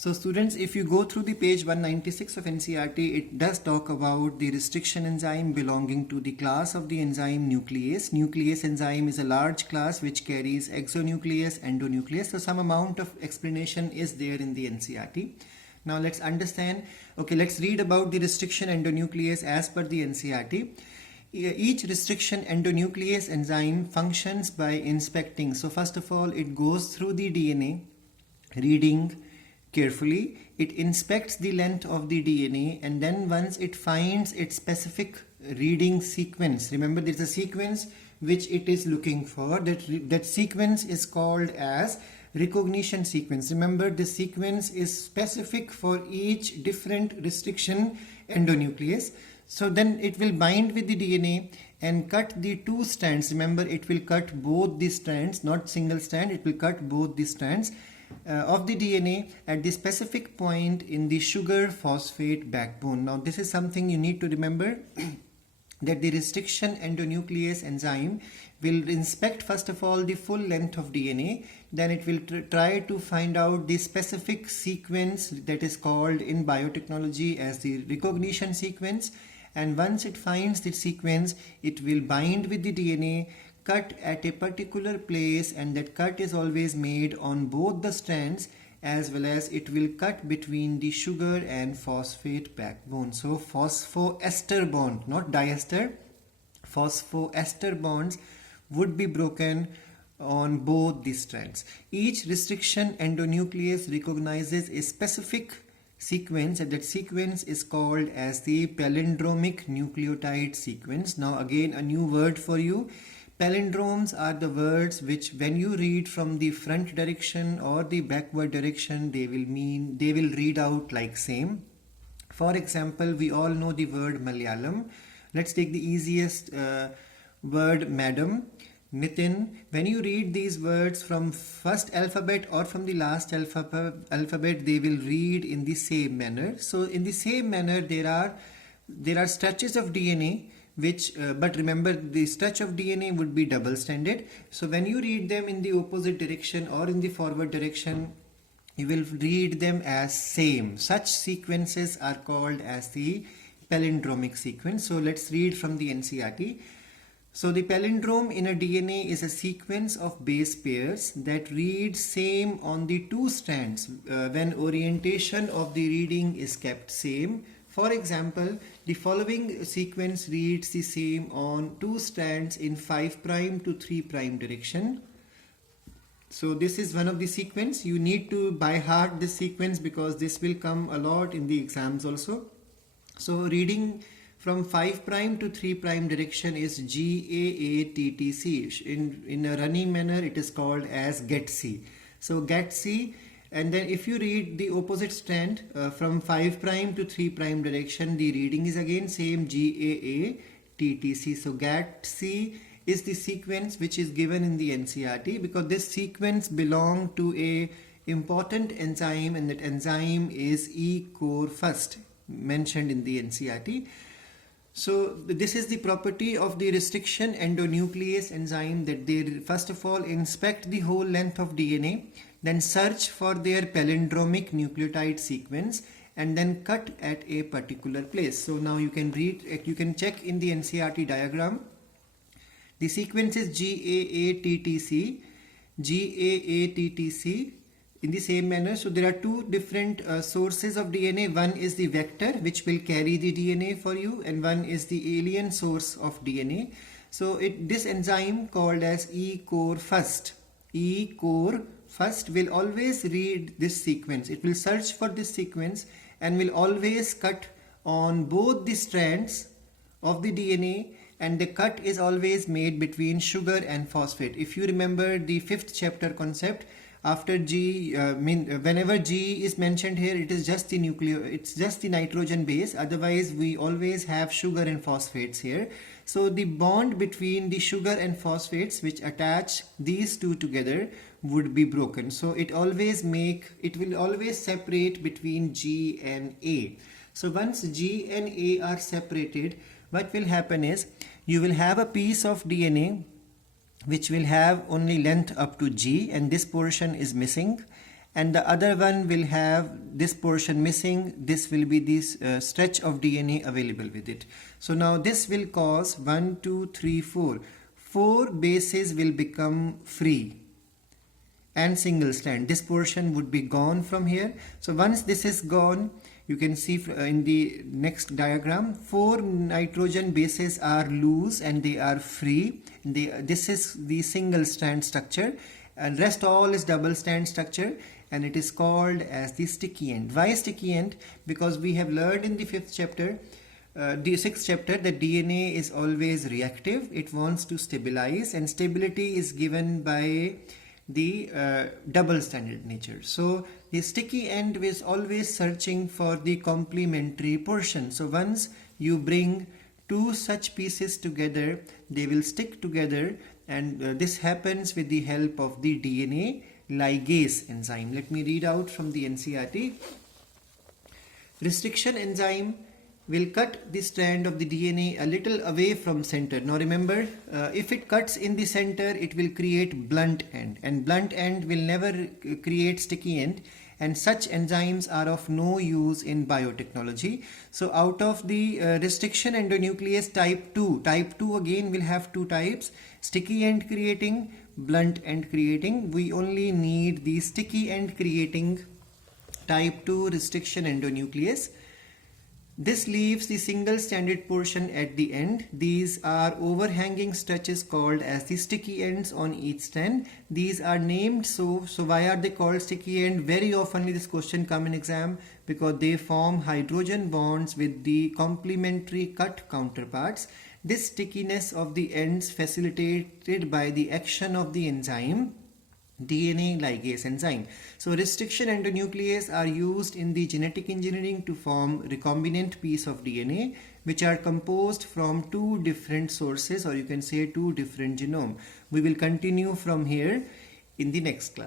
So students, if you go through the page 196 of NCERT, it does talk about the restriction enzyme belonging to the class of the enzyme nuclease. Nuclease enzyme is a large class which carries exonuclease, endonuclease. So some amount of explanation is there in the NCERT. Now let's understand. Okay, let's read about the restriction endonuclease as per the NCERT. Each restriction endonuclease enzyme functions by inspecting. So first of all, it goes through the DNA, reading carefully. It inspects the length of the DNA, and then once it finds its specific reading sequence, remember there's a sequence which it is looking for. That sequence is called as recognition sequence. Remember, this sequence is specific for each different restriction endonuclease. So then it will bind with the DNA and cut the two strands. Remember, it will cut both the strands, not single strand. It will cut both the strands of the DNA at the specific point in the sugar phosphate backbone. Now this is something you need to remember that the restriction endonuclease enzyme will inspect first of all the full length of DNA, then it will try to find out the specific sequence that is called in biotechnology as the recognition sequence, and once it finds the sequence, it will bind with the DNA, cut at a particular place, and that cut is always made on both the strands, as well as it will cut between the sugar and phosphate backbone. So phosphoester bond, not diester, phosphoester bonds would be broken on both the strands. Each restriction endonuclease recognizes a specific sequence, and that sequence is called as the palindromic nucleotide sequence. Now again, a new word for you. Palindromes are the words which, when you read from the front direction or the backward direction, they will read out like same. For example, we all know the word Malayalam. Let's take the easiest word, madam, Nitin. When you read these words from first alphabet or from the last alphabet, they will read in the same manner. So in the same manner, there are stretches of DNA which but remember, the stretch of DNA would be double stranded. So when you read them in the opposite direction or in the forward direction, you will read them as same. Such sequences are called as the palindromic sequence. So let's read from the NCERT. So the palindrome in a DNA is a sequence of base pairs that read same on the two strands when orientation of the reading is kept same. For example, the following sequence reads the same on two strands in 5' to 3' direction. So this is one of the sequence. You need to by heart this sequence because this will come a lot in the exams also. So reading from 5' to 3' direction is GAATTC. In a running manner, it is called as GETC. So GETC. And then if you read the opposite strand from 5' to 3' direction, the reading is again same, GAATTC. So GATC is the sequence which is given in the NCERT because this sequence belongs to a important enzyme, and that enzyme is E-core-FUST mentioned in the NCERT. So this is the property of the restriction endonuclease enzyme, that they first of all inspect the whole length of DNA, then search for their palindromic nucleotide sequence, and then cut at a particular place. So now you can read, you can check in the NCERT diagram. The sequence is GAATTC, GAATTC in the same manner. So there are two different sources of DNA. One is the vector which will carry the DNA for you, and one is the alien source of DNA. So this enzyme called as E-core-FUST, E-core-FUST will always read this sequence. It will search for this sequence and will always cut on both the strands of the DNA, and the cut is always made between sugar and phosphate. If you remember the 5th chapter concept, after G, whenever G is mentioned here, it is just the it's just the nitrogen base. Otherwise, we always have sugar and phosphates here. So the bond between the sugar and phosphates which attach these two together would be broken. So it will always separate between G and A. So once G and A are separated, what will happen is you will have a piece of DNA which will have only length up to G, and this portion is missing, and the other one will have this portion missing. This will be this stretch of DNA available with it. So now this will cause 1, 2, 3, 4. 4 bases will become free and single strand. This portion would be gone from here. So once this is gone, you can see in the next diagram, 4 nitrogen bases are loose and they are free. This is the single strand structure, and rest all is double strand structure, and it is called as the sticky end. Why sticky end? Because we have learned in the 5th chapter, the 6th chapter, that DNA is always reactive. It wants to stabilize, and stability is given by the double stranded nature. So the sticky end is always searching for the complementary portion. So once you bring 2 such pieces together, they will stick together, and this happens with the help of the DNA ligase enzyme. Let me read out from the NCERT. Restriction enzyme will cut the strand of the DNA a little away from center. Now remember, if it cuts in the center, it will create blunt end, and blunt end will never create sticky end, and such enzymes are of no use in biotechnology. So out of the restriction endonuclease type 2 again will have 2 types: sticky end creating, blunt end creating. We only need the sticky end creating type 2 restriction endonuclease. This leaves the single stranded portion at the end. These are overhanging stretches called as the sticky ends on each strand. These are named so why are they called sticky end? Very often this question come in exam, because they form hydrogen bonds with the complementary cut counterparts. This stickiness of the ends facilitated by the action of the enzyme DNA ligase enzyme. So restriction endonuclease are used in the genetic engineering to form recombinant piece of DNA, which are composed from 2 different sources, or you can say 2 different genome. We will continue from here in the next class.